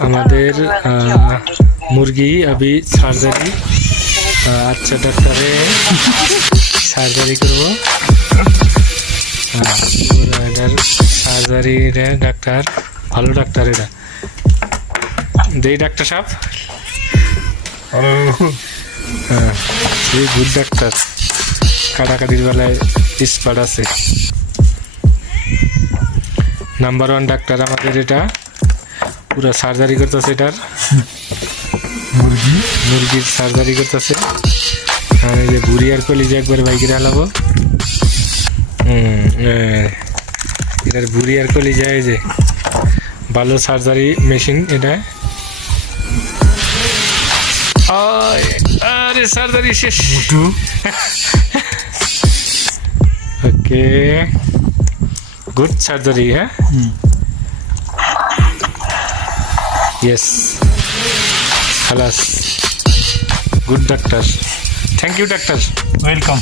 আমাদের মুরগি अभी সার্জারি আচ্ছা ডাক্তারে সার্জারি করবো এটার সার্জারি ডাক্তার ভালো ডাক্তার এটা দেই ডাক্তার সাহেব হ্যাঁ এই গুড ডাক্তার কাটাকাটির বেলায় এক্সপার্ট আছে নাম্বার 1 ডাক্তার আমাদের এটা পুরো সার্জারি করতেছে এটার মুরগির সার্জারি করতেছে আর এই যে বুড়ি আর কলিজা একবার বাইকে ঢালাবো এটার বুড়ি আর কলিজা এই যে ভালো সার্জারি মেশিন এটা আরে সার্জারি শেষ ওকে গুড সার্জারি হ্যাঁ यस खलास good doctor thank you doctor welcome.